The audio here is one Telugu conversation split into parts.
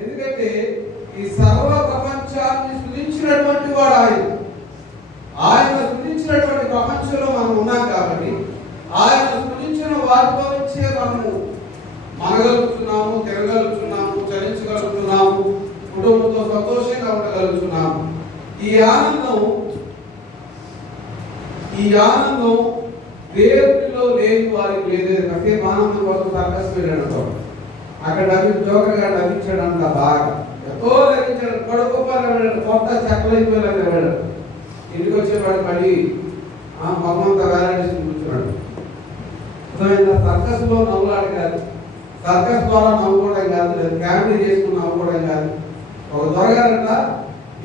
ఎందుకంటే ఈ సర్వ ప్రపంచాన్ని సృజించినటువంటి వాడు ఆయన సృజించినటువంటి ప్రపంచంలో మనం ఉన్నాం కాబట్టి ఆయన సృజించిన వాటిలో నుంచే మనము మనగలుగుతున్నాము, తిరగలుగుతున్నాము, చలించగలుగుతున్నాము, కుటుంబంతో సంతోషంగా ఉండగలుగుతున్నాము. ఈ ఆనందం దేవుడిలో లేని వారికి లేదు. కాసేపు ఆనందం కోసం సర్కస్ వెళ్ళాడు. అక్కడ జోకర్గా నవ్వించాడంట, బాగా ఎంతో నవ్వించాడు. కొడుకోపాడు, కొత్త చెక్కలైపోయాడు వెళ్ళాడు. ఇంటికి వచ్చేవాడు మళ్ళీ మమ్మంతా వేలాడేసి కూర్చున్నాడు. సర్కస్ లో నవ్వులాడు కాదు, సర్కస్ ద్వారా నవ్వుకోవడం కాదు, లేదా ఫ్యామిలీ చేసుకుని నవ్వుకోవడం కాదు. ఒక దొరగారంట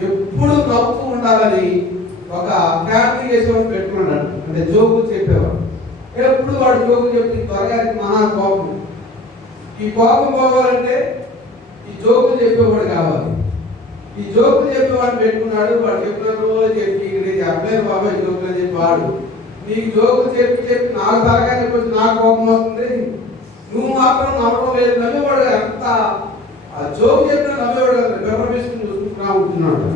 ఎప్పుడు నవ్వుతూ ఉండాలని ఒక ఫ్యామిలీ చేసేవాడు పెట్టుకున్నాడు. అంటే జోకులు చెప్పేవాడు. ఎప్పుడు వాడు జోకులు చెప్పి త్వరగారికి మహా కోపం. ఈ కోపం పోవాలంటే ఈ జోకులు చెప్పేవాడు కావాలి. ఈ జోకులు చెప్పేవాడు పెట్టుకున్నాడు. వాడు చెప్పిన రోజు చెప్పి చెప్పలేను బాబాయ్ జోకులు అని చెప్పి వాడు నీకు జోకులు చెప్పి చెప్పి నాకు త్వరగా చెప్పొచ్చు, నాకు కోపం వస్తుంది, నువ్వు మాత్రం నవ్వడం లేదు. నవ్వేవాడు ఎంత ఆ జోకు చెప్పిన నవ్వేవాడు బెర్ర వేసుకుని చూసుకుంటా ఉంటున్నాడు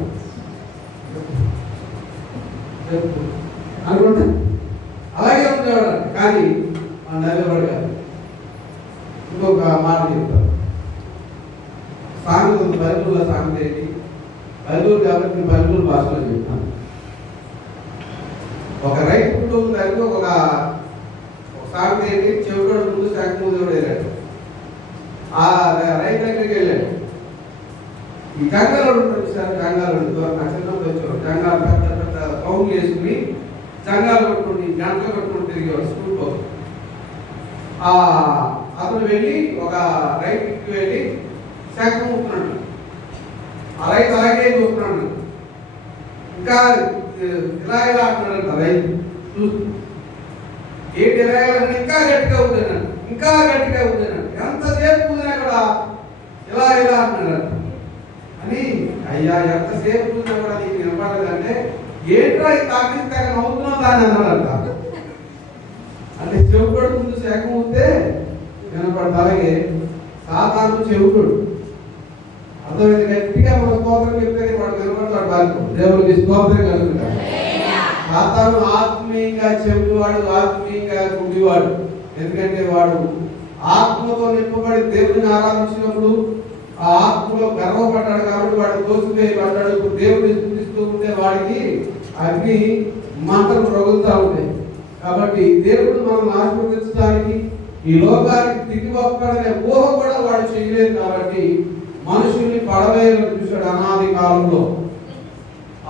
అనుకుంటా. అలాగే ఉండేవాడు కానీ ఆ నవ్వేవాడు కాదు. ఇంకొక మాట చెప్తాను. సామెత ఉంది, బైబుల్లో సామెత ఏంటి? బైబుల్ కాబట్టి బైబుల్ భాషలో చెప్తాను. ఒక రైతు కుటుంబం దగ్గర ఒక సామెత ఏంటి? చెవిటోడు ముందు శాఖ ముందు వెళ్ళాడు. ఆ రైతు దగ్గరికి వెళ్ళాడు. ఈ కంగారుడు ఉంటాడు సార్, కంగారుడు నా చిన్నప్పుడు వచ్చాడు. కంగారు పెద్ద పెద్ద కౌలు వేసుకుని జంగాలు కొట్టుకుని గంటలు కొట్టుకుని తిరిగేవాడు స్కూల్లో. అతను వెళ్ళి ఒక రైతుకి వెళ్ళి శాఖ చూస్తున్నాడు. ఆ రైతు అలాగే చూస్తున్నాడు. ఇంకా ఇలా అంటున్నాడు రైతు చూస్తూ. ఏంటి ఇలా ఇంకా గట్టిగా ఉందన్నాడు, ఇంకా గట్టిగా ఉందన్నాడు. ఎంతసేపు ఉందినా కూడా ఇలా అంటున్నాడు అని. అయ్యా ఎంతసేపు ఉందినా కూడా నీకు వినపడలేదంటే ఏంట్రా ఈ తాకి తెగ నవ్వుతున్నావు దాన్ని అన్నాడంట. అంటే చెవుడు ముందు శాఖ ఉంటే వినపడదు. అలాగే సాతాను చెవుడు అర్థమైంది. గట్టిగా మన స్తోత్రం చెప్తే వాడు వినపడతాడు. బాగా దేవుడికి స్తోత్రం కలుగుతాడు. సాతాను ఆత్మీయంగా చెవిటివాడు, ఆత్మీయంగా గుడ్డివాడు. ఎందుకంటే వాడు ఆత్మతో నింపబడి దేవుడిని ఆరాధించినప్పుడు ఆ ఆత్మలో గర్వపడ్డాడు కాబట్టి వాడు దోసిపోయి పడ్డాడు. ఇప్పుడు దేవుడిని స్తుతిస్తూ ఉంటే వాడికి అగ్ని మంటలు రగులుతూ ఉంటాయి. కాబట్టి దేవుడు మనం ఆశీర్వదించడానికి ఈ లోకానికి తిరిగి ఒక్కడనే ఊహ కూడా వాడు చేయలేదు. కాబట్టి మనుషుల్ని పడవేయాలని చూశాడు అనాది కాలంలో.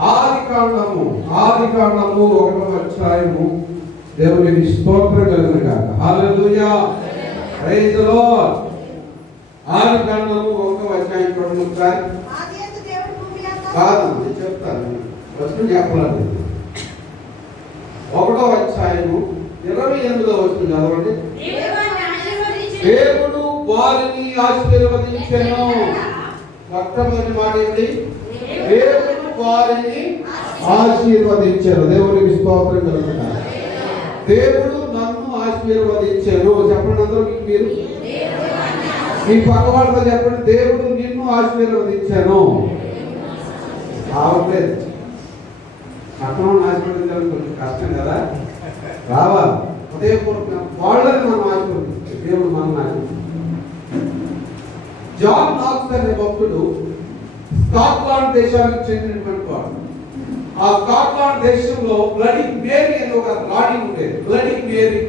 ఆది కాండము 1వ అధ్యాయము. దేవునికి స్తోత్రం కలుగును గాక. హల్లెలూయా, ప్రైజ్ ది లార్డ్. ఆది కాండము 1వ అధ్యాయం చూడండి ఒకసారి. కాదు నేను చెప్తాను, వచనం చెప్పాలి. 1వ అధ్యాయము 28వ వచనం చదవండి. దేవుడు వారిని ఆశీర్వదించెను. మొట్టమొదటి మాట ఏంటి? దేవుడు వారిని ఆశీర్వదించెను. దేవునికి స్తోత్రం కలుగును గాక. దేవుడు నన్ను ఆశీర్వదించెను. చెప్పండి అందరూ మీరు మీ పక్క వాళ్ళతో చెప్పండి, దేవుడు నిన్ను ఆశీర్వదించెను. రావట్లేదు. పక్కన ఆశీర్వదించడం కొంచెం కష్టం కదా, రావాలి. హృదయపూర్వకంగా వాళ్ళని మనం ఆశీర్వదించాలి. దేవుడు మనల్ని ఆశీర్వదించాలి. జాన్ నాక్స్ అనే భక్తుడు స్కాట్లాండ్ దేశానికి చెందినటువంటి వాడు. ఆ స్కాట్లాండ్ దేశంలో బ్లడీ మేరీ అని ఒక రాణి ఉండేది. బ్లడీ మేరీ,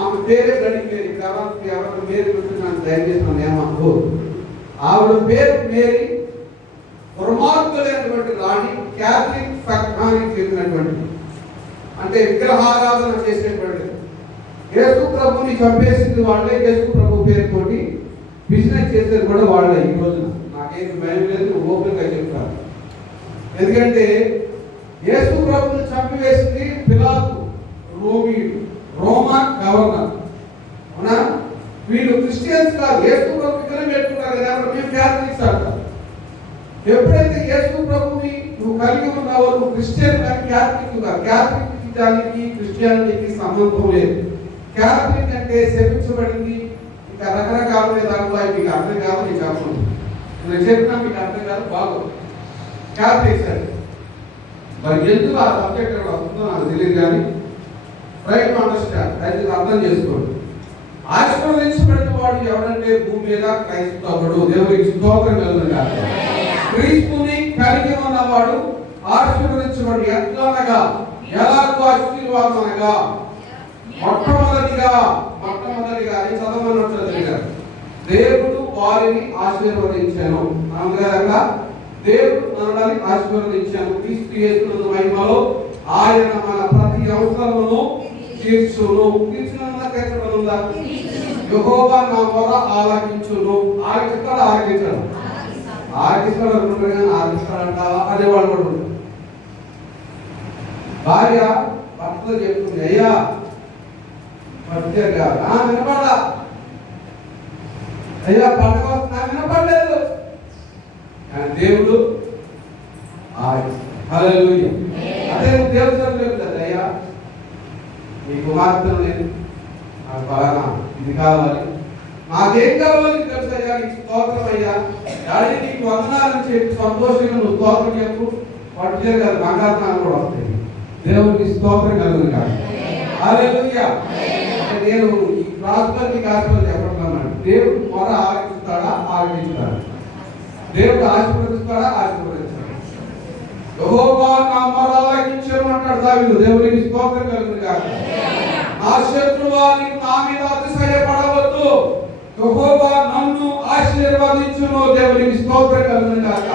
ఆమె పేరే బ్లడీ మేరీ. ఎవరికి మేరీ పెట్టుకున్నాను దయచేసి నన్ను ఏమనుకో. ఆవిడ పేరు మేరీ. దుర్మార్గులైనటువంటి రాణి, క్యాథలిక్ సంఘానికి చెందినటువంటి, అంటే విగ్రహారాధన చేసేటువంటి. యేసు ప్రభుని చంపేసింది వాళ్ళే. యేసు ప్రభు పేరుతోటి బిజినెస్ చేసేది కూడా వాళ్ళే. ఈ రోజున నాకేమి భయం లేదు, ఓపెన్గా చెప్తాను. ఎందుకంటే యేసు ప్రభుని చంపివేసింది పిలాతు, రోమా గవర్నర్. అవునా? వీళ్ళు క్రిస్టియన్స్ కాదు. యేసు ప్రభు విగ్రహం పెట్టుకుంటారు కదా, మేము క్యాథలిక్స్ అంటారు. ఎప్పుడైతే యేసు ప్రభుని నువ్వు కలిగి ఉన్నావో నువ్వు క్రిస్టియన్ కానీ క్యాథలిక్ కాదు. క్యాథలిక్ క్రిస్టియానిటీకి సంబంధం లేదు. క్యాథలిక్ అంటే శపించబడింది. ఇంకా రకరకాల దాంట్లో మీకు అర్థం కాదు, నేను చెప్పను. నేను చెప్పినా మీకు అర్థం కాదు, బాగోదు. క్యాప్ వేశాడు. మరి ఎందుకు ఆ సబ్జెక్ట్ ఇక్కడ వస్తుందో నాకు తెలియదు, కానీ ట్రై టు అండర్స్టాండ్, అయితే అర్థం చేసుకోండి. ఆశీర్వదించబడిన వాడు ఎవరంటే భూమి మీద క్రైస్తవుడు. దేవునికి స్తోత్రం కలుగును గాక. క్రీస్తుని కలిగి ఉన్నవాడు ఆశీర్వదించబడి ఎట్లనగా, ఎలాగో ఆశీర్వాదం అనగా మొట్టమొదటిగా అని చదవమన్నట్టు చదివారు. దేవుడు వారిని ఆశీర్వదించాను అనగా దేవుడు మనల్ని ఆశీర్వదించాను. క్రీస్తు యేసు మహిమలో ఆయన మన ప్రతి అవసరమును తీర్చును. తీర్చునుందా? యెహోవా నా మొర ఆలకించును. ఆలకిస్తాడు, ఆలకించాడు, ఆలకిస్తాడు అనుకుంటారు, కానీ ఆలకిస్తాడంటావా అనేవాడు కూడా ఉంటాడు. భార్య భర్తతో చెప్తుంది, అయ్యా పట్టారు వినపడలా, అయ్యా పండుగ వస్తున్నా వినపడలేదు, కానీ దేవుడు హల్లెలూయా. అదే దేవుడు చెప్పలేదు, అయ్యా నీ కుమార్తెను నేను నాకు బాగా ఇది కావాలి, నాకేం కావాలి తెలుసు అయ్యా, నీకు స్తోత్రం అయ్యా, డాడీ నీకు వందనాలని చెప్పి సంతోషంగా నువ్వు స్తోత్రం చెప్పు. పట్టు కాదు, బంగారు కూడా వస్తాయి. దేవునికి స్తోత్రం కలుగును కాదు. హల్లెలూయా. నేను ఈ ప్రాస్పరిటీ గాస్పెల్ చెప్పడం, దేవుడు మొర ఆలకిస్తాడా, ఆలకిస్తాడా? దేవుడు ఆశీర్వదిస్తాడా, ఆశీర్వదిస్తాడా? యెహోవా నా మొర ఆలకించెను అంటాడు దావీదు. దేవునికి స్తోత్రం కలుగును కాక. నా శత్రువాని నా మీద అతిశయపడవద్దు, యెహోవా నన్ను ఆశీర్వదించును. దేవునికి స్తోత్రం కలుగును కాక.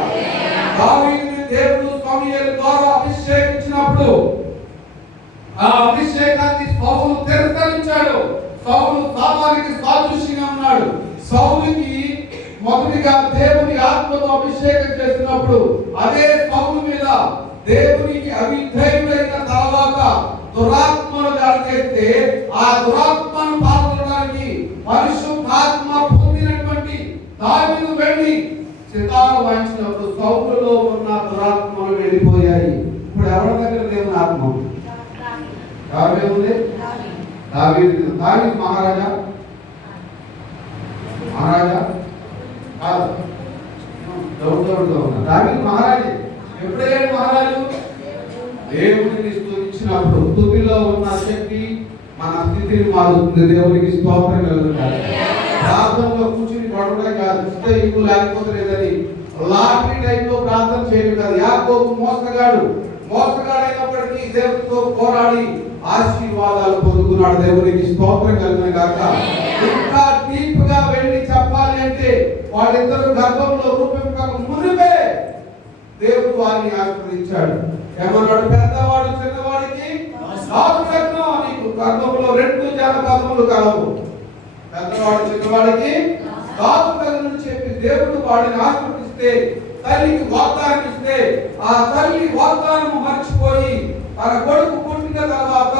దావీదుని దేవుడు సమూయేలు ద్వారా అభిషేకించినప్పుడు ఆ అభిషేకాన్ని సౌలు తిరస్కరించాడు. సౌలు సాతానికి సాదృశ్యంగా ఉన్నాడు. సౌలుకి మొదటిగా దేవుని ఆత్మతో అభిషేకం చేసినప్పుడు అదే సౌలు మీద దేవునికి అవిధేయుడైన తర్వాత దురాత్మను దాడి చేస్తే ఆ దురాత్మను పాల్గొనడానికి పరిశుద్ధాత్మ పొందినటువంటి దావీదు వెళ్ళి సితారు వాయించినప్పుడు సౌలులో ఉన్న దురాత్మలు వెళ్ళిపోయాయి. ఇప్పుడు ఎవరి దగ్గర దేవుని ఆత్మ? దావీదు మహారాజా కాదు, దావీదు మహారాజే. ఎప్పుడయ్యాడు మహారాజు? దేవుడిని స్తుతించినప్పుడు. స్తుతిలో ఉన్న శక్తి మన స్థితిని మారుతుంది. దేవునికి స్తోత్రం కలుగుతారు. ప్రార్థనలో కూర్చుని పడడం కాదు, ఇష్టం లేకపోతే లేదని లాటరీ టైంలో ప్రార్థన చేయడం కాదు. యాకోబు మోసగాడైనప్పటికీ దేవుడితో పోరాడి ఆశీర్వాదాలు పొందుకున్నాడు. దేవునికి స్తోత్రం కలుగును గాక. ఇంకా డీప్ గా వెళ్ళి చెప్పాలి అంటే వాళ్ళిద్దరు గర్భంలో రూపింపక మునిపే దేవుడు వారిని ఆశీర్వదించాడు. ఏమన్నాడు? పెద్దవాడు చిన్నవాడికి నీకు గర్భంలో 2 జనపదములు కలవు. పెద్దవాడు చిన్నవాడికి కాపు కలను చెప్పి దేవుడు వాడిని ఆశీర్వదిస్తే, తల్లికి వాగ్దానం ఇస్తే ఆ తల్లి వాగ్దానం మర్చిపోయి తన కొడుకు పుట్టిన తర్వాత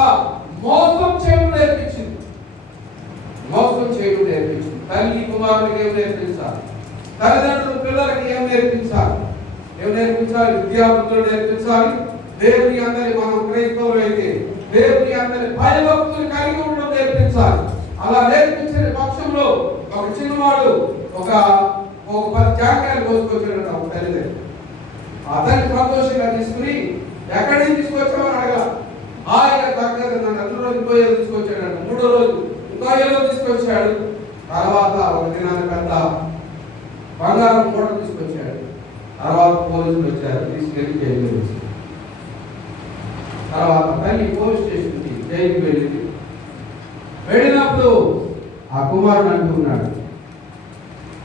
మోసం చేయడం నేర్పించింది. తల్లి కుమారుడికి ఏం నేర్పించాలి? తల్లిదండ్రులు పిల్లలకి ఏం నేర్పించాలి? విద్యాబుద్ధులు నేర్పించాలి. దేవుని అందరి, మనం క్రైస్తవులు అయితే దేవుని అందరి భయభక్తులు కలిగి ఉండడం నేర్పించాలి. అలా నేర్పించిన పక్షంలో ఒక చిన్నవాడు ఒక 10 జాంకాయలు కోసుకొచ్చాడట ఒక తల్లి. ఆ తల్లి సంతోషంగా తీసుకుని ఎక్కడి నుంచి తీసుకొచ్చామని అడగా, ఆయన దగ్గర నన్ను 2 రోజులు తీసుకొచ్చాడట. 3వ రోజు ఇంకో ఏదో తీసుకొచ్చాడు. తర్వాత ఒక దినాన్ని పెద్ద బంగారం కూడా తీసుకొచ్చాడు. తర్వాత పోలీసులు వచ్చారు, తీసుకెళ్లి జైలు వచ్చారు. తర్వాత తల్లి పోలీస్ స్టేషన్కి జైలుకి వెళ్ళింది. వెళ్ళినప్పుడు ఆ కుమారుడు అంటున్నాడు,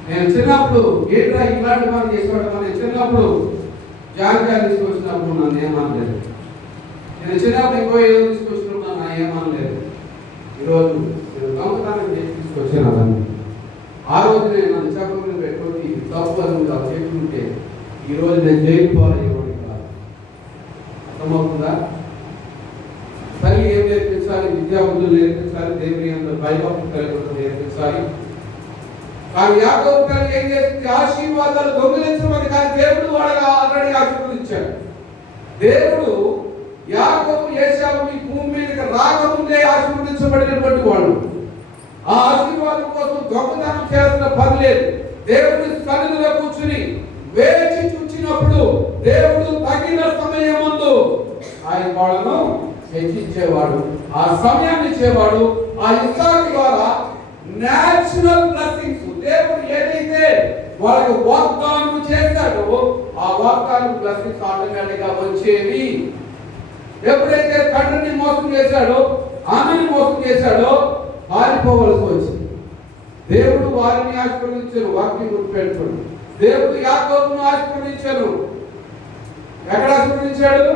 నేను చిన్నప్పుడు ఏంట్రా ఇలాంటి పని చేసుకోవడం, నేను చిన్నప్పుడు జాంకాయలు తీసుకొచ్చినప్పుడు నన్ను ఏమనలేదు, నేను చిన్నప్పుడు ఇంకో ఏదో తీసుకొచ్చినప్పుడు నన్ను ఏమనలేదు. ఈరోజు నేను దొంగతనం చేసి తీసుకొచ్చాను అవన్నీ. ఆ రోజు నేను నన్ను చెప్పకుండా పెట్టుకొని తప్పు అని చెప్పుకుంటే ఈరోజు నేను జైలు పోవాలి కాదు. అర్థమవుతుందా? తల్లి ఏం నేర్పించాలి? విద్యాబుద్ధులు నేర్పించాలి. దేవుని అందరూ భయభక్తులు కలిగి నేర్పించాలి. కానీ యాకోబు తల్లి ఏం చేసింది? ఆశీర్వాదాలు దొంగిలించమని, కానీ దేవుడు వాళ్ళకి ఆల్రెడీ ఆశీర్వదించాడు. దేవుడు యాకోబు ఏశావు ఈ భూమి మీదకి రాకముందే ఆశీర్వదించబడినటువంటి వాళ్ళు. ఆ ఆశీర్వాదం కోసం దొంగతనం చేయాల్సిన పని లేదు. దేవుని సన్నిధిలో కూర్చుని వేచి చూచినప్పుడు దేవుడు తగిన సమయమందు ఆయన వాళ్ళను హెచ్చించేవాడు, ఆ సమయాన్ని ఇచ్చేవాడు. ఆ ఇస్సాకు ద్వారా నేచురల్ బ్లెస్సింగ్స్, దేవుడు ఏదైతే వాళ్ళకు వాగ్దానం చేశాడో ఆ వాగ్దానం బ్లెస్సింగ్స్ ఆటోమేటిక్ గా వచ్చేవి. ఎప్పుడైతే తండ్రిని మోసం చేశాడో, ఆమెని మోసం చేశాడో పారిపోవలసి వచ్చింది. దేవుడు వారిని ఆశీర్వదించారు. వాక్యం గుర్తుపెట్టుకోండి. దేవుడు యాకోబును ఆశీర్వదించారు. ఎక్కడ ఆశీర్వదించాడు?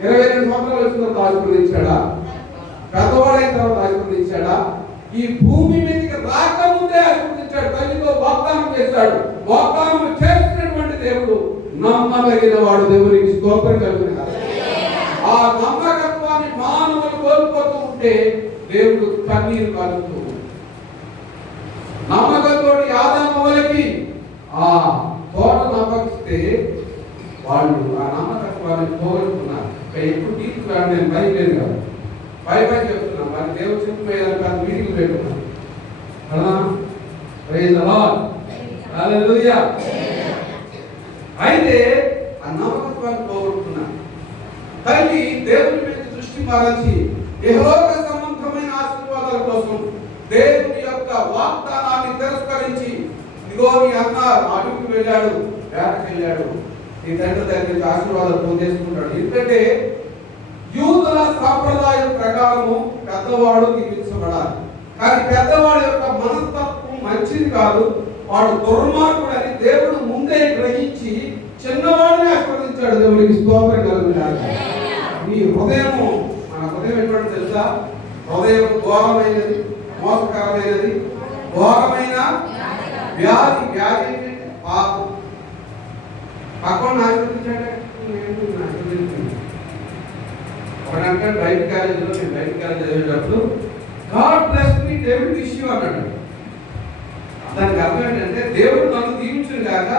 22 సంవత్సరాలు వచ్చిన తర్వాత ఆశీర్వదించాడా? పెద్దవాడైన తర్వాత ఆశీర్వదించాడా? ఈ భూమి మీదకి రాకముందే ఆశీర్వదించాడు. తల్లితో వాగ్దానం చేశాడు. వాగ్దానం చేసినటువంటి దేవుడు నమ్మదగిన వాడు. దేవునికి స్తోత్రం కలుగును. ఆ నమ్మకత్వాన్ని మానవులు కోల్పోతూ ఉంటే దేవుడు కన్నీరు కలుగుతూ, నమ్మకంతో ఆదాములకి ఆ తోటను అప్పగిస్తే వాళ్ళు ఆ నమ్మకత్వాన్ని పోగొట్టుకున్నారు. ఎప్పుడు తీసుకురాడు, నేను బయలుదేరి కాదు, పై చెప్తున్నాను. వారి దేవుడు చెప్పిపోయారు కాదు, మీటింగ్ పెట్టుకున్నాను కదా. ప్రైజ్ ది లార్డ్, హల్లెలూయా. అయితే ఆ నమ్మకత్వాన్ని పోగొట్టుకున్నారు. తల్లి దేవుని మీద దృష్టి మరచి ఇహలోక సంబంధమైన ఆశీర్వాదాల కోసం దేవుని యొక్క వాగ్దానాన్ని తిరస్కరించి, ఇదిగో నీ అన్న అడుగుకి వెళ్ళాడు, వేటకి వెళ్ళాడు, నీ తండ్రి దగ్గర నుంచి ఆశీర్వాదాలు పొందేసుకుంటాడు. ఎందుకంటే యూదుల సాంప్రదాయం ప్రకారము పెద్దవాడు దీవించబడాలి. కానీ పెద్దవాడి యొక్క మనస్తత్వం మంచిది కాదు, వాడు దుర్మార్గుడు అని దేవుడు ముందే గ్రహించి చిన్నవాడిని ఆశీర్వదించాడు. దేవునికి స్తోత్రం కలుగును. నీ హృదయము, మన హృదయం ఎటువంటి తెలుసా? హృదయం ఘోరమైనది, మోసకరమైనది, ఘోరమైన వ్యాధి. వ్యాధి పాపం. పక్కన ఆశీర్వదించాడు. ఒకడంటే బయట కాలేజీలో, నేను బయట కాలేజీ చదివేటప్పుడు గాడ్ బ్లెస్ మీ, దేవుడు విష్ యూ అన్నాడు. దానికి అర్థం ఏంటంటే దేవుడు నన్ను దీవించును గాక,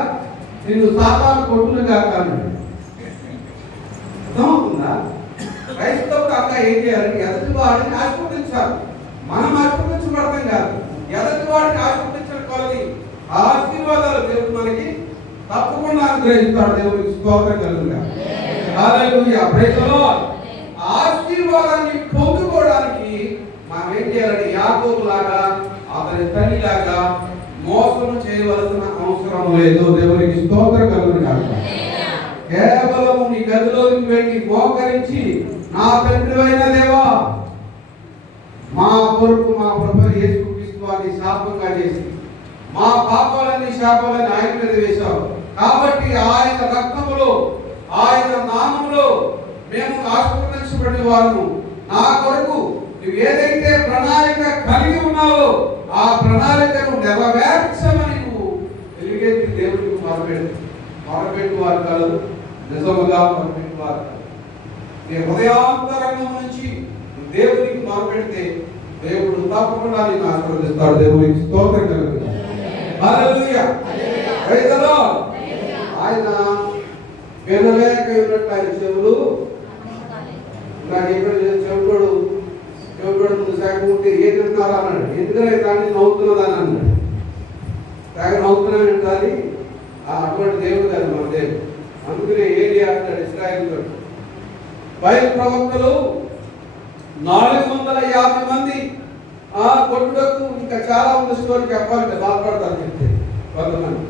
నిన్ను సాతాను కొట్టును గాక అన్నాడు. అర్థమవుతుందా? క్రైస్తవుడు అంతా ఏం చేయాలంటే ఎదుటి వాడిని ఆశీర్వదించాలి. మనం ఆశీర్వదించబడతాం కాదు, ఎదుటి వాడిని ఆశీర్వదించడం కొలది ఆ ఆశీర్వాదాలు దేవుడు మనకి తప్పకుండా అనుగ్రహిస్తాడు. దేవునికి స్తోత్రం కలుగును. హల్లెలూయా, ప్రైజ్ ది లార్డ్. ఆశీర్వాదాన్ని పొందుకోవడానికి మనం ఏం చేయాలంటే యాకోబు లాగా, అతని తల్లి లాగా మోసం చేయవలసిన అవసరం లేదు. దేవునికి స్తోత్రం కలుగును. కేవలం నీ గదిలోకి వెళ్ళి మోకరించి, నా తండ్రివైన దేవా, మా కొరకు మా ప్రభువు యేసుక్రీస్తు వారిని శాపంగా చేసి మా పాపాలన్నీ శాపాలని ఆయన మీద వేశావు. కాబట్టి ఆయన రక్తములో, ఆయన నామములో మేము ఆశీర్వదించబడిన వారము. నా కొరకు నువ్వు ఏదైతే ప్రణాళిక కలిగి ఉన్నావో ఆ ప్రణాళికను నెరవేర్చమని నువ్వు ఎలుగెత్తి దేవుడికి మొరపెట్టు వారు కాదు, నిజముగా మొరపెట్టు వారు కాదు. నీ హృదయాంతరంగం నుంచి దేవునికి మొరపెడితే దేవుడు తప్పకుండా నేను ఆశీర్వదిస్తాడు. దేవునికి స్తోత్రం కలుగును. హల్లెలూయా, ప్రైజ్ ది లార్డ్. ఆయన వినలేక ఉన్నట్టు ఆయన చెవులు నాకు ఎక్కడ చెవిటోడు ముందు సాగుంటే ఏం తింటున్నారా అన్నాడు. ఎందుకంటే దాన్ని నవ్వుతున్నదని అన్నాడు. సాగ నవ్వుతున్నాను అంటారు. అటువంటి దేవుడు కాదు మన దేవుడు. అందుకనే ఏరియా అంటాడు ఇశ్రాయేలు తోటి. బయలు ప్రవక్తలు 450 మంది ఆ కొట్టుకు ఇంకా చాలా ఉంది స్టోరీ చెప్పాలంటే బాధపడతారు చెప్తే కొంతమంది.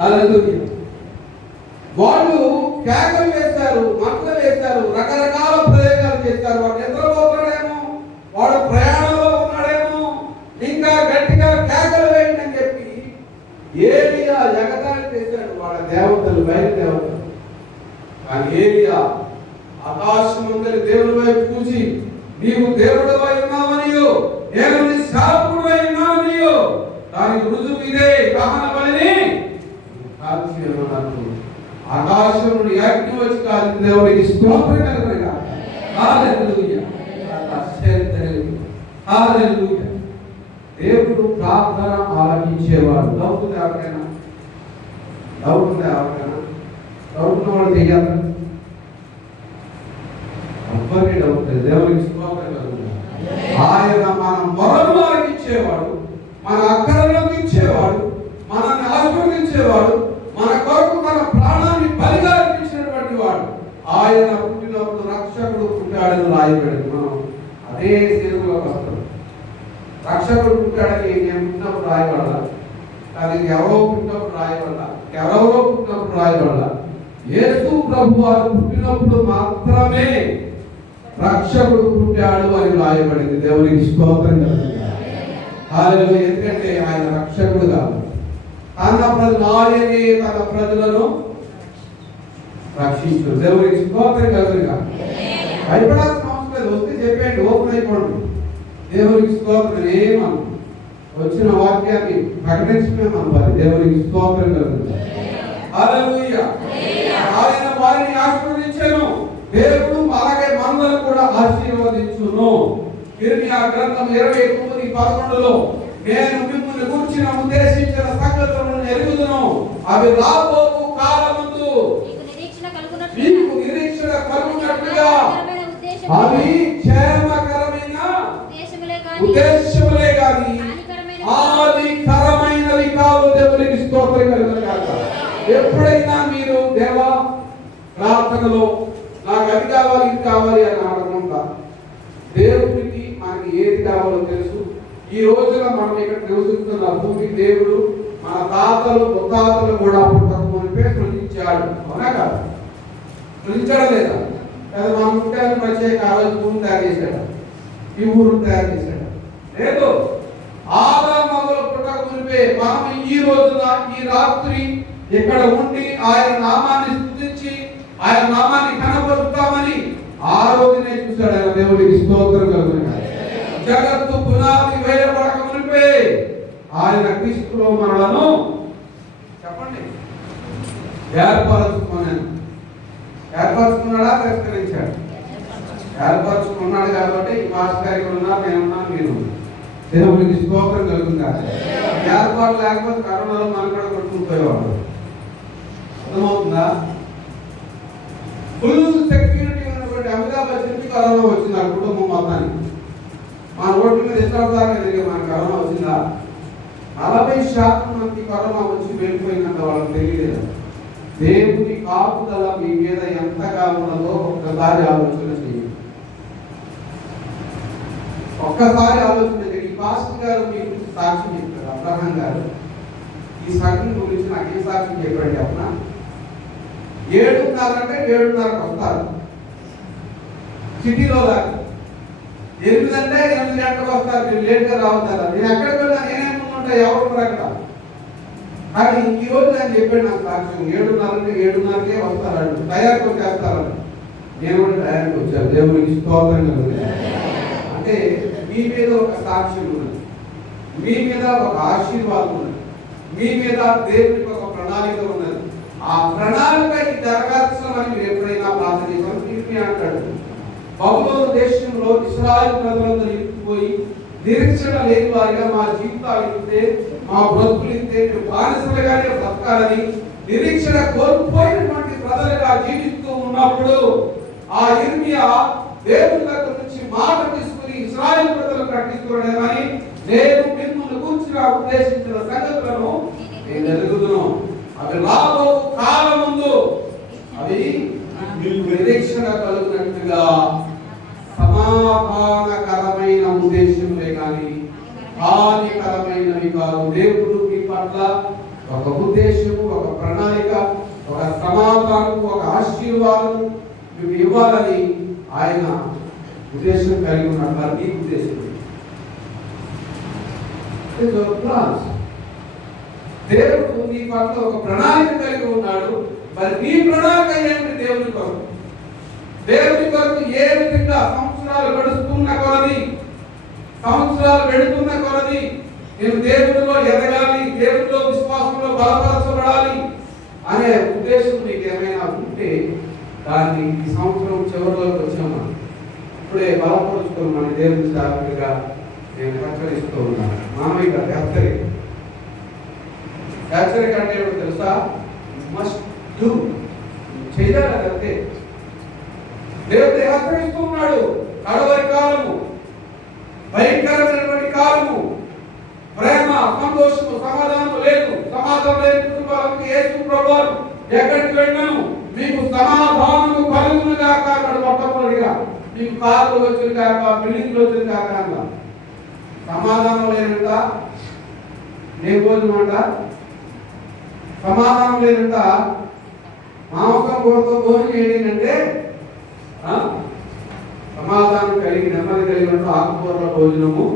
హల్లెలూయా. వాళ్ళు కేకలు వేశారు, మంటలు వేశారు, రకరకాల ప్రయోగాలు చేశారు. వాడు నిద్రపోతాడేమో, వాడు ప్రయాణంలో ఉన్నాడేమో, ఇంకా గట్టిగా కేకలు వేయండి అని చెప్పి ఏలియా ఎగతాళి చేశాడు. వాళ్ళ దేవతలు బయట దేవతలు. కానీ ఏలియా ఆకాశమందరి దేవుడి వైపు చూసి, నీవు దేవుడివై ఉన్నావనియో, నేను నీ శాపకుడివై ఉన్నావనియో, దానికి రుజువు ఇదే, దహన బలిని కాల్చి అన్నారు. ఆకాశం నుండి అగ్ని వచ్చి కాల్చి దేవుడికి స్తోత్రం కలుగును. హల్లెలూయా, హల్లెలూయా. దేవుడు ప్రార్థన ఆలకించేవాడు. డౌట్ ఉంది ఎవరికైనా? డౌట్ ఉంది ఎవరికైనా? డౌట్ ఉన్న వాళ్ళు చెయ్యాలి. ఎవరికి డౌట్ లేదు. దేవుడికి స్తోత్రం కలుగును. ఆయన మన మొరలు ఆలకించేవాడు, మన అక్కరలోకి ఇచ్చేవాడు, పుట్టినప్పుడు రాయబడ్డ, ఎవరెవరో పుట్టినప్పుడు రాయబడ్డ. యేసు ప్రభు వారు పుట్టినప్పుడు మాత్రమే రక్షకుడు పుట్టాడు అని రాయబడింది. దేవునికి స్తోత్రం కలుగుతుంది. హల్లెలూయా. ఎందుకంటే ఆయన రక్షకుడు కాదు, తన ప్రజలను రక్షించు. దేవునికి స్తోత్రం కలుగుగా. భయపడాల్సిన అవసరం లేదు. వస్తే చెప్పండి, ఓపెన్ అయిపోండి. దేవునికి స్తోత్రం. ఏమను వచ్చిన వాక్యాన్ని ప్రకటించమే మనవాలి. దేవునికి స్తోత్రం కలుగుతుంది. హల్లెలూయా. ఆయన వారిని ఆశీర్వదించెను. దేవుడు అలాగే మనలను కూడా ఆశీర్వదించును. ఇర్మియా గ్రంథం 29:11 నేను మిమ్మల్ని గూర్చిన ఉద్దేశించిన సంగతులను ఎరుగుదును, అవి రాబోవు కాలమందు మీకు నిరీక్షణ కలుగునట్లుగా అవి క్షేమకరమైన ఉద్దేశములే గాని హానికరమైనవి కావు. దేవునికి స్తోత్రం కలుగుగాక. ఎప్పుడైనా మీరు దేవా ప్రార్థనలో నాకు అది కావాలి ఇది కావాలి అని అడగకుండా, దేవుడికి మనకి ఏది కావాలో తెలుసు. ఈ రోజున మనం ఇక్కడ నివసిస్తున్న భూమి దేవుడు మన తాతలు ముత్తాతలు కూడా పుట్టకమునిపే సృజించాడు. అవునా కాదు? సృజించడం లేదా? లేదా మన పుట్టాన్ని ప్రత్యేక ఆ రోజు భూమి తయారు చేశాడు, ఈ ఊరు తయారు చేశాడు? లేదు. ఆదాము అవ్వలు పుట్టకమునిపే మనం ఈ రోజున ఈ రాత్రి ఇక్కడ ఉండి ఆయన నామాన్ని స్తుతించి ఆయన నామాన్ని కనపరుస్తామని ఆ రోజునే చూశాడు ఆయన. దేవుడికి స్తోత్రం కలుగుతుంది. జగత్తు పునాది వేయబడక మునిపే ఆయన క్రీస్తులో మనలను చెప్పండి ఏర్పరచుకున్నాడా? తిరస్కరించాడు. ఏర్పరచుకున్నాడు కాబట్టి ఈ మాస్టర్ గారికి ఉన్నా నేనున్నాను, నేను. దేవుడికి స్తోత్రం కలుగుతుంది. ఏర్పాటు లేకపోతే కరోనాలో మనం కూడా కొట్టుకుపోయేవాడు. అర్థమవుతుందా? ఫుల్ సెక్యూరిటీ ఉన్నటువంటి అమితాబ్ బచ్చన్కి కరోనా వచ్చింది ఆ కుటుంబం మొత్తానికి. మన రోడ్ల మీద ఇష్టార్థంగా తిరిగి మన కరోనా వచ్చిందా? 40% మంది కరోనా వచ్చి వెళ్ళిపోయినంత వాళ్ళకి తెలియలేదు. దేవుని కాపుదల మీ మీద ఎంతగా ఉన్నదో ఒక్కసారి ఆలోచన చేయండి. ఒక్కసారి ఆలోచన చేయండి. ఈ పాస్టర్ గారు మీకు సాక్ష్యం చెప్పారు, అబ్రహం గారు. ఈ సంఘం గురించి నాకేం సాక్ష్యం చెప్పాడు చెప్పనా? 7:30 అంటే 7:30కి వస్తారు సిటీలో లాగా. 8 అంటే 8 గంటలకు వస్తారు. మీరు లేట్గా రావద్దారా? నేను ఎక్కడికి వెళ్ళా నేనేమనుకుంటా, ఎవరు అక్కడ. కానీ ఈ రోజు నేను చెప్పాడు నాకు సాక్ష్యం, 7:30 అంటే 7:30కే వస్తారంట, తయారుకు వచ్చేస్తారంట. నేను కూడా తయారుకు వచ్చాను. దేవునికి స్తోత్రం కలుగుతుంది. అంటే మీ మీద ఒక సాక్ష్యం ఉన్నది, మీ మీద ఒక ఆశీర్వాదం ఉన్నది, మీ మీద దేవునికి ఒక ప్రణాళిక ఉన్నది. ఆ ప్రణాళిక ఈ జరగాల్సినమని మీరు ఎప్పుడైనా ప్రార్థన చేశారు? తీర్మి అంటాడు, బబులోను దేశంలో ఇశ్రాయేలు ప్రజలందరూ ఇరుక్కుపోయి నిరీక్షణ లేని వారిగా మా జీవితాలు ఇంతే, మా బ్రతుకులు ఇంతే, మేము బానిసలుగానే బ్రతకాలని నిరీక్షణ కోల్పోయినటువంటి ప్రజలుగా జీవిస్తూ ఉన్నప్పుడు ఆ ఇర్మియా దేవుని దగ్గర నుంచి మాట తీసుకుని ఇశ్రాయేలు ప్రజలు ప్రకటిస్తున్నాడని, నేను మిమ్మల్ని కూర్చుని ఉద్దేశించిన సంగతులను నేను ఎరుగుదును, అవి రాబో కాలముందు అవి మీకు నిరీక్షణ కలుగునట్టుగా సమాధానకరమైన ఉద్దేశములే కానీ హానికరమైనవి కాదు. దేవుడు మీ పట్ల ఒక ఉద్దేశము, ఒక ప్రణాళిక, ఒక సమాధానం, ఒక ఆశీర్వాదం మీకు ఇవ్వాలని ఆయన ఉద్దేశం కలిగి ఉన్నట్టు నీ ఉద్దేశం. దేవుడు నీ పట్ల ఒక ప్రణాళిక కలిగి ఉన్నాడు. మరి నీ ప్రణాళిక ఏమిటి? దేవుని కొరకు. దేవుని కొరకు ఏ విధంగా సంవత్సరాలు గడుస్తున్న కొలది, సంవత్సరాలు వెళుతున్న కొలది నేను దేవుడిలో ఎదగాలి, దేవుడిలో విశ్వాసంలో బలపరచబడాలి అనే ఉద్దేశం నీకు ఏమైనా ఉంటే దాన్ని ఈ సంవత్సరం చివరిలోకి వచ్చాము. ఇప్పుడే బలపరుచుకోమని దేవుని సేవకుడిగా నేను హెచ్చరిస్తూ ఉన్నాను. మామయ్య గారు హెచ్చరిక అంటే ఏమిటో తెలుసా? మస్ట్ డూ, చేయాలి. అంతే. దేవుడు హెచ్చరిస్తూ ఉన్నాడు. కడవరి కాలము, భయంకరమైనటువంటి కాలము, ప్రేమ, సంతోషము, సమాధానం లేదు. సమాధానం లేని కుటుంబాలకు యేసు ప్రభువు ఎక్కడికి వెళ్ళను మీకు సమాధానము కలుగును గాక అన్నాడు. మొట్టమొదటిగా మీకు కార్లు వచ్చిన కాక, బిల్డింగ్లు వచ్చిన కాక అన్న సమాధానం లేనంట, ఏ భోజనం అంట, సమాధానం లేదంట. మాంసం కూరతో భోజనం ఏంటంటే సమాధానం కలిగి నెమ్మది కలిగినట్టు ఆకుకూరల భోజనము.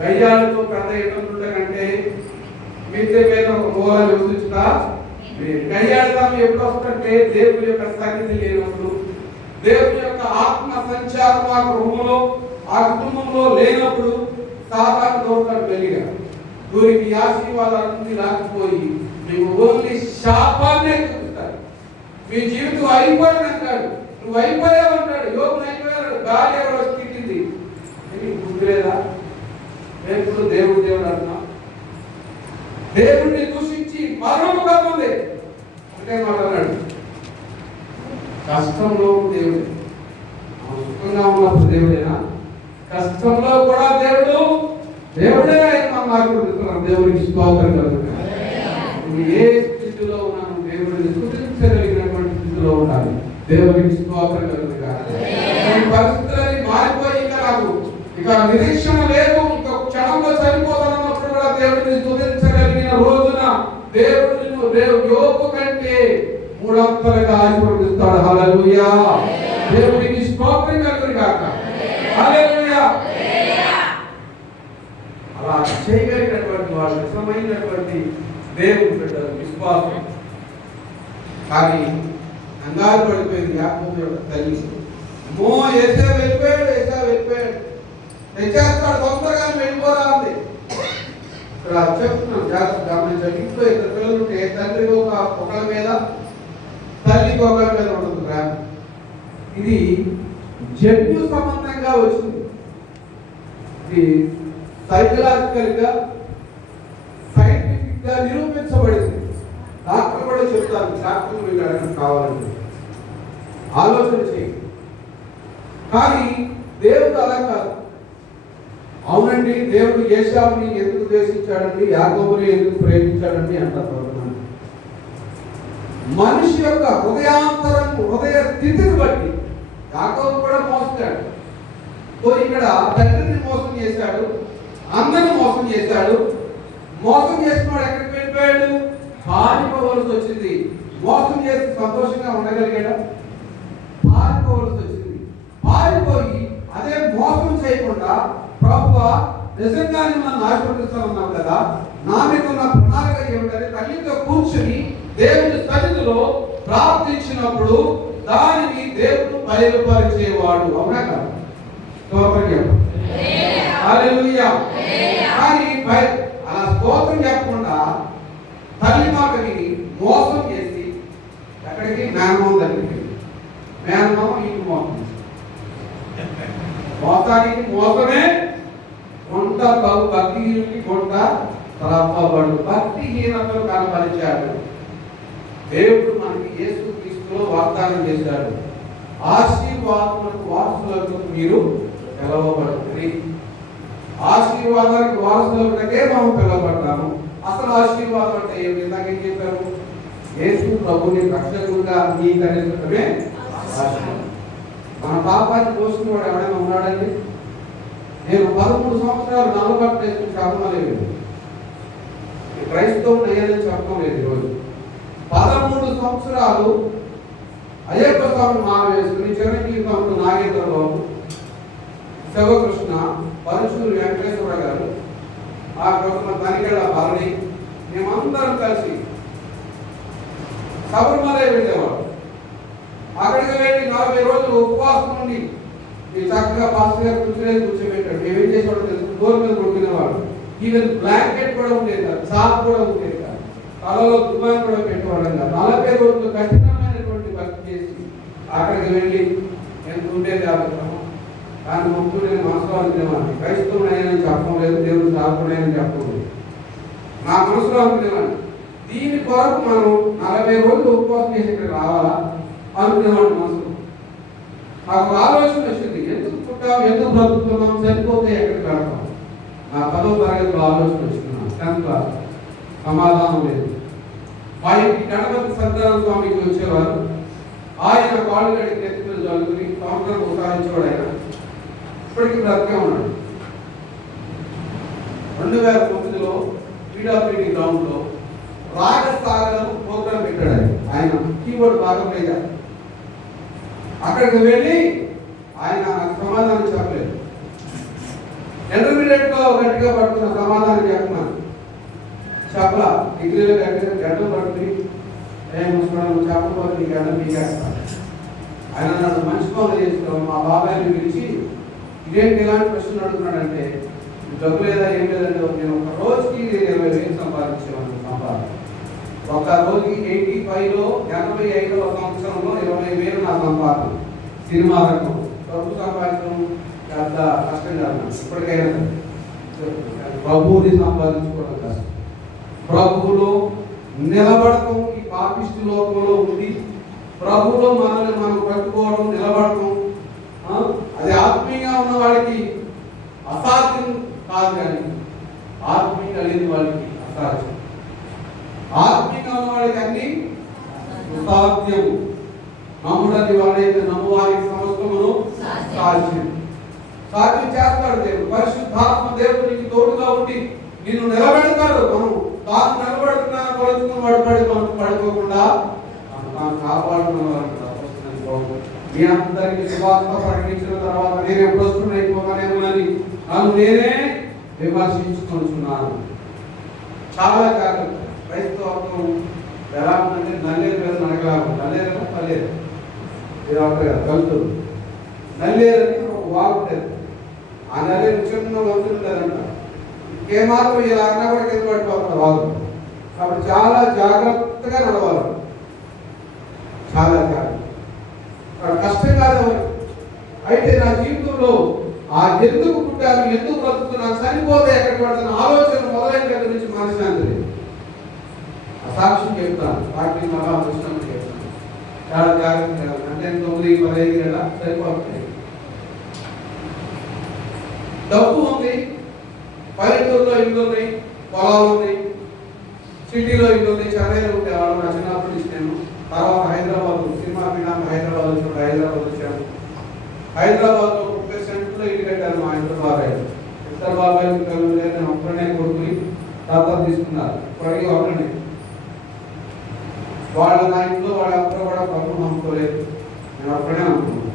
గయ్యాలతో పెద్ద ఇబ్బందుల కంటే మిద్దె మీద ఒక మూల నివసించుట. గయ్యాళితనం ఎప్పుడు వస్తుందంటే దేవుని యొక్క సన్నిధి లేనప్పుడు, దేవుని యొక్క ఆత్మ సంచారం ఆ గృహంలో ఆ కుటుంబంలో లేనప్పుడు సాతాను దూరతాడు వెలిగా. దూరికి ఆశీర్వాదాలన్నీ రాకపోయి మీకు ఓన్లీ శాపాన్నే చూపిస్తాడు. మీ జీవితం అయిపోయింది అంటాడు. నువ్వు అయిపోయావు అంటాడు. యోగులు అయిపోయాడు. గాలి ఎవరో స్థితింది గుర్తు లేదా? ఎప్పుడు దేవుడు దేవుడు అంటున్నా, దేవుడిని దూషించి మరణముగా ఉంది అంటే మాట్లాడాడు. కష్టంలో దేవుడే, సుఖంగా ఉన్నప్పుడు దేవుడేనా? కష్టంలో కూడా దేవుడు దేవుడే. మనం మాట్లాడుతున్నాం. దేవుడికి స్తోత్రం కలుగుతుంది. ఏ స్థితిలో ఉన్నాను దేవుడిని స్తుతించగలిగినటువంటి స్థితిలో ఉండాలి. దేవుడికి స్తోత్రం కలుగుతుంది. పరిస్థితులని మారిపోయి ఇక నిరీక్షణ లేదు, ఇక క్షణంలో చనిపోతానన్నప్పుడు కూడా దేవుడిని స్తుతించగలిగిన రోజున దేవుడు యోబు కంటే మూడంతలుగా ఆశీర్వదిస్తాడు. హల్లెలూయా. దేవుడికి స్తోత్రం కలుగును గాక. హల్లెలూయా. అలా చేయగలిగినటువంటి వాళ్ళు నిజమైనటువంటి దేవుని బిడ్డలు, విశ్వాసం. కానీ కంగారు పడిపోయింది యాకోబు యొక్క తల్లి. అమ్మో ఏసావు వెళ్ళిపోయాడు, ఏసావు వెళ్ళిపోయాడు, తెచ్చేస్తాడు, తొందరగా వెళ్ళిపోరా అంది. ఇక్కడ చెప్తున్నాను, జాగ్రత్త గమనించండి. ఇంట్లో ఇద్దరు పిల్లలు ఉంటే తండ్రి ఒకళ్ళ మీద, తల్లికి ఒకళ్ళ మీద ఉంటుంది ప్రేమ. ఇది జన్యు సంబంధంగా వచ్చింది. ఇది సైకలాజికల్ గా సైంటిఫిక్ గా నిరూపించబడింది. డాక్టర్ కూడా చెప్తారు, డాక్టర్ మీరు అడగడం కావాలంటే ఆలోచన చేయండి. కానీ దేవుడు అలా కాదు. అవునండి, దేవుడు ఏశావుని ఎందుకు ద్వేషించాడండి, యాకోబుని ఎందుకు ప్రేమించాడండి అంటారు. మనిషి యొక్క హృదయాంతరం, హృదయ స్థితిని బట్టి యాకోబు కూడా మోసగాడు. ఇక్కడ తండ్రిని మోసం చేశాడు, అందరిని మోసం చేశాడు. మోసం చేసినవాడు ఎక్కడికి వెళ్ళిపోయాడు? పారిపోవలసి వచ్చింది. మోసం చేసి సంతోషంగా ఉండగలిగాడా? పారిపోవలసి వచ్చింది. పారిపోయి అదే మోసం చేయకుండా, ప్రభువా నిజంగానే నన్ను ఆశీర్వదిస్తానన్నావు కదా, నా మీద ఉన్న ప్రణాళిక ఏమిటని తల్లితో కూర్చుని దేవుని సన్నిధిలో ప్రార్థించినప్పుడు దానిని దేవుడు బయలుపరిచేవాడు. అవునా కాదు? స్తోత్రం. హల్లెలూయా. కానీ అలా స్తోత్రం చెప్పకుండా తల్లి మాట విని మోసం చేసి ఎక్కడికి? మేనమామ దగ్గరికి. మేనమామ ఇంటి మోసం, మోసానికి మోసమే కొంట భక్తిహీనుడికి కొంట తలపబడు. భక్తిహీనతను కనపరిచాడు. దేవుడు మనకి యేసుక్రీస్తులో వాగ్దానం చేశాడు, ఆశీర్వాదములకు వారసులకు మీరు పిలవబడుతుంది. ఆశీర్వాదానికి వారసులకే మనం పిలవబడ్డాము. అసలు ఆశీర్వాదం అంటే ఏమి? ఇందాక ఏం చెప్పారు? యేసు ప్రభుని రక్షకుడిగా అంగీకరించడమే ఆశీర్వాదం. మన పాపాన్ని పోసిన వాడు ఎవరైనా ఉన్నాడండి? నేను 13 సంవత్సరాలు నల్లబట్ట వేసుకుని చెప్పడం లేదు, క్రైస్తవుని అయ్యానని చెప్పడం లేదు. ఈరోజు 13 సంవత్సరాలు అయ్యప్ప స్వామి మాల వేసుకుని చిరంజీవి తమ్ముడు నాగేంద్రబాబు, శివకృష్ణ, పరశురు వెంకటేశ్వర గారు, ఆ కొంత తనికెళ్ళ భరణి, మేమందరం కలిసి శబరిమల వెళ్ళేవాడు. అక్కడికి వెళ్ళి 40 రోజులు ఉపవాసం ఉండి చక్కగా పాస్టర్ గారు కూర్చోబెట్టాడు. మేమేం చేసేవాడు తెలుసు? డోర్ మీద కొడుకునేవాడు. ఈవెన్ బ్లాంకెట్ కూడా ఉండేది కాదు, చాప్ కూడా ఉండేది కాదు, తలలో దుమాన్ కూడా పెట్టేవాడు కాదు. 40 రోజులు కఠినమైనటువంటి భక్తి చేసి అక్కడికి వెళ్ళి ఎంత ఉండేది ఆ క్రమం. దాని ముందు నేను మనసులో అనుకునేవాడిని, క్రైస్తవునైనా చెప్పడం లేదు, దేవుడు సాకుడైనా చెప్పడం లేదు. నా మనసులో అనుకునేవాడిని, దీని కొరకు మనం 40 రోజులు ఉపవాసం చేసి ఇక్కడ రావాలా అనుకునేవాడిని మనసులో. నాకు ఆలోచన వచ్చింది, ఎందుకు పుట్టాం, ఎందుకు బ్రతుకుతున్నాం, చనిపోతే ఎక్కడికి వెళ్తాం. నా 10వ తరగతిలో ఆలోచన వచ్చింది. 10th క్లాస్ సమాధానం లేదు. మా ఇంటికి గణపతి సత్యనారాయణ స్వామికి వచ్చేవారు. ఆయన కాళ్ళు గడికి నెత్తిమీద జరుగుతుంది, సంవత్సరం ఉసారించేవాడు. ఆయన ఇప్పటికీ బ్రతికే ఉన్నాడు. 2009లో పీడాపీడి గ్రౌండ్లో రాగసాగరం కీబోర్డ్ బాగా ప్లే చేస్తాడు. అక్కడికి వెళ్ళి ఆయన నాకు సమాధానం చెప్పలేదు. ఇంటర్మీడియట్లో గట్టిగా పడుతున్న సమాధానం చెప్తున్నాను, చెప్పలా. డిగ్రీలో గట్టిగా గడ్డం పడుతుంది, ఏమొస్తున్నాను చెప్పకపోతే నీ గడ్డం మీకేస్తాను. ఆయన నన్ను మంచి పనులు చేస్తున్నాం. మా బాబాయ్ని పిలిచి ఇదేంటి ఇలాంటి ప్రశ్నలు అడుగుతున్నాడంటే, డబ్బు లేదా ఏం లేదంటే, నేను ఒక రోజుకి 20,000 సంపాదించేవాడిని. సంపాదన ఒక రోజుకి 85లో 85వ సంవత్సరంలో 20,000 నా సంపాదన. సినిమా రంగం డబ్బు సంపాదించడం పెద్ద కష్టం కాదు. ఇప్పటికైనా ప్రభువుని సంపాదించుకోవడం కష్టం. ప్రభువులో నిలబడటం ఈ పాపిష్టి లోకంలో ఉంది. ప్రభువులో మనల్ని మనం పట్టుకోవడం, నిలబడటం, అది ఆత్మీయంగా ఉన్న వాడికి అసాధ్యం కాదు, కానీ ఆత్మీయంగా లేని వాడికి అసాధ్యం. ఆత్మీయంగా ఉన్న వాడికి అన్ని అసాధ్యం. నమ్ముడని వాడైతే నమ్మువారికి సమస్తమును సాధ్యం. సాధ్యం చేస్తాడు దేవుడు. పరిశుద్ధాత్మ దేవుడు నీకు తోడుగా ఉండి నిన్ను నిలబెడతాడు. మనం తాను నిలబడుతున్నాను కొలుచుకుని మనం పడిపోకుండా తాను కాపాడుతున్నవారు. మీ అందరికీ శుభార్త ప్రకటించిన తర్వాత నేను ఎప్పుడు వస్తున్నా అయిపోతానేమోనని నన్ను నేనే విమర్శించుకుంటున్నాను. చాలా జాగ్రత్త. క్రైస్తవం ఎలా ఉందంటే నల్లేరు మీద నడకలాగా. నల్లేరు పల్లేరు ఇది ఒకటి కదా, కలుతుంది. నల్లేరని ఒక వాగు ఉంటుంది. ఆ నల్లేరు చిన్న వంతులు ఉంటుందంట. ఇంకేమాత్రం ఇలా అన్నా కూడా కింద పడిపోతుంది వాగు. కాబట్టి చాలా జాగ్రత్తగా నడవాలి. చాలా జాగ్రత్త. కష్టం కాదు. అయితే నా జీవితంలో ఆ ఎందుకు పుట్టాను, ఎందుకు బ్రతుకుతున్నాను, చనిపోతే ఎక్కడికి పడుతున్న ఆలోచన మొదలైన దగ్గర నుంచి మనశ్శాంతి లేదు. సాక్ష్యం చెప్తాను, వాటిని మళ్ళా వచ్చినప్పుడు చెప్తాను. చాలా జాగ్రత్తగా. అంటే 9, 15 గంట సరిపోతుంది. డబ్బు ఉంది, పల్లెటూరులో ఇల్లు ఉన్నాయి, పొలాలు ఉన్నాయి, సిటీలో ఇల్లు ఉంది. చెన్నైలో ఉండేవాళ్ళు. నా చిన్నప్పుడు ఇచ్చాను. తర్వాత హైదరాబాద్ సినిమా పినామ హైదరాబాద్ వచ్చినప్పుడు హైదరాబాద్ వచ్చాను. హైదరాబాద్లో 30 సెంట్లో ఇల్లు కట్టారు మా ఇద్దరు బాబాయ్. ఇద్దరు బాబాయ్ నేను ఒక్కడనే కొడుకుని దత్తత తీసుకున్నారు. ఇప్పటికీ ఒకరిని. వాళ్ళ నా ఇంట్లో వాళ్ళందరూ కూడా ప్రభువు నమ్ముకోలేదు. నేను ఒక్కడే నమ్ముకున్నాను.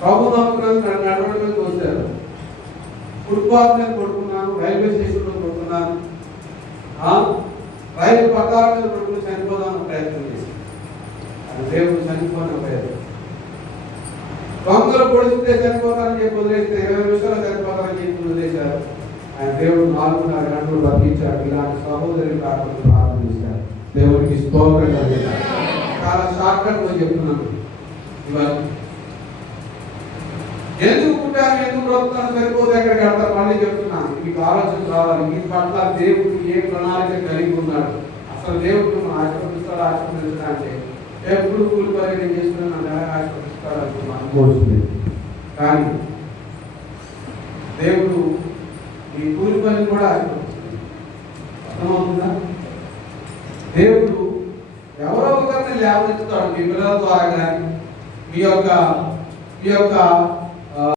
ప్రభు నమ్ముకున్నాను. నడవడి మీద వచ్చారు. ఫుట్పాత్ మీద కొడుకున్నాను, రైల్వే స్టేషన్లో కొడుకున్నాను, రైలు పట్టాల మీద కొడుకుని చనిపోదామని ప్రయత్నం చేశాను. అది దేవుడు చనిపోలేదు. దొంగలు పొడిస్తే చనిపోతారని చెప్పి వదిలేస్తే 20 నిమిషాలు చనిపోతారని చెప్పి వదిలేశారు. ఆయన దేవుడు 4.5 గంటలు బతికించాడు. ఇలాంటి సహోదరి కాకుండా ప్రార్థన చేశారు. దేవుడికి స్తోత్రం. చాలా షార్ట్ కట్ గా చెప్తున్నాను. ఇవాళ ఎందుకు పుట్టాను, ఎందుకు బ్రతుకుతాను, సరిపోతే ఎక్కడికి వెళ్తారు మళ్ళీ చెప్తున్నాను. మీకు ఆలోచన రావాలి. మీ పట్ల దేవుడు ఏ ప్రణాళిక కలిగి ఉన్నాడు. అసలు దేవుడు మనం ఆశీర్వదించాలంటే ఎప్పుడు కూలి పని నేను చేసుకుని నన్ను ఎలా ఆశీర్వదిస్తాడు అనుకోవచ్చు. కానీ దేవుడు ఈ కూలి పని కూడా ఆశీర్వదిస్తాడు. అర్థమవుతుందా? దేవుడు ఎవరో ఒకరిని లేవనెత్తుతాడు. మీ పిల్లల ద్వారా కానీ, మీ యొక్క